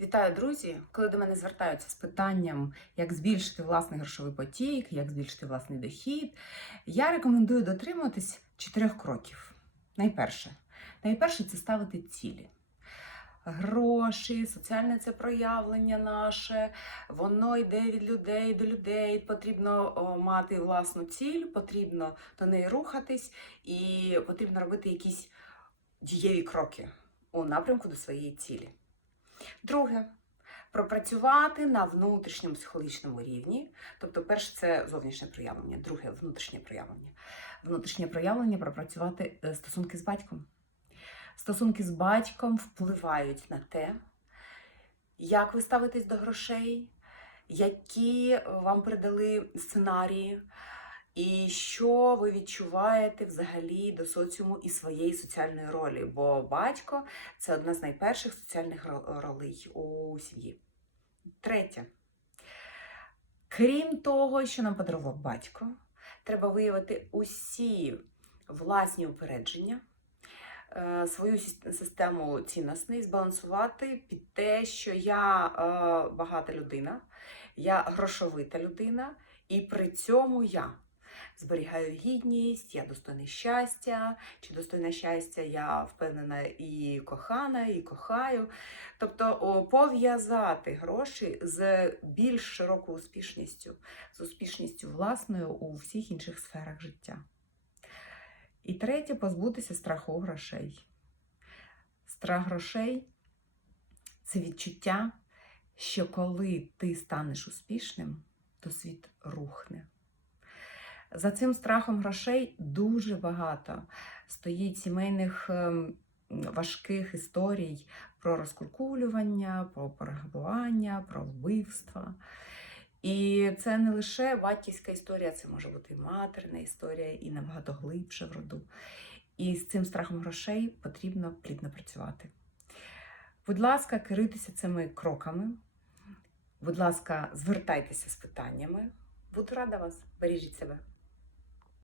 Вітаю, друзі! Коли до мене звертаються з питанням, як збільшити власний грошовий потік, як збільшити власний дохід, я рекомендую дотримуватись чотирьох кроків. Найперше, найперше це ставити цілі. Гроші, соціальне це проявлення наше, воно йде від людей до людей. Потрібно мати власну ціль, потрібно до неї рухатись, і потрібно робити якісь дієві кроки у напрямку до своєї цілі. Друге, пропрацювати на внутрішньому психологічному рівні. Тобто, перше це зовнішнє проявлення, друге внутрішнє проявлення. Внутрішнє проявлення пропрацювати е, стосунки з батьком. Стосунки з батьком впливають на те, як ви ставитесь до грошей, які вам передали сценарії, і що ви відчуваєте взагалі до соціуму і своєї соціальної ролі. Бо батько це одна з найперших соціальних ролей у сім'ї. Третє. Крім того, що нам подарував батько, треба виявити усі власні упередження, е, свою систему цінностей збалансувати під те, що я е, багата людина, я грошовита людина, і при цьому я зберігаю гідність, я достойна щастя, чи достойна щастя, я впевнена і кохана, і кохаю. Тобто пов'язати гроші з більш широкою успішністю, з успішністю власною у всіх інших сферах життя. І третє позбутися страху грошей. Страх грошей це відчуття, що коли ти станеш успішним, то світ рухне. За цим страхом грошей дуже багато стоїть сімейних ем, важких історій про розкуркулювання, про переграбування, про вбивства. І це не лише батьківська історія, це може бути і материна історія, і набагато глибше в роду. І з цим страхом грошей потрібно плідно працювати. Будь ласка, керуйтеся цими кроками. Будь ласка, звертайтеся з питаннями. Буду рада вас. Бережіть себе.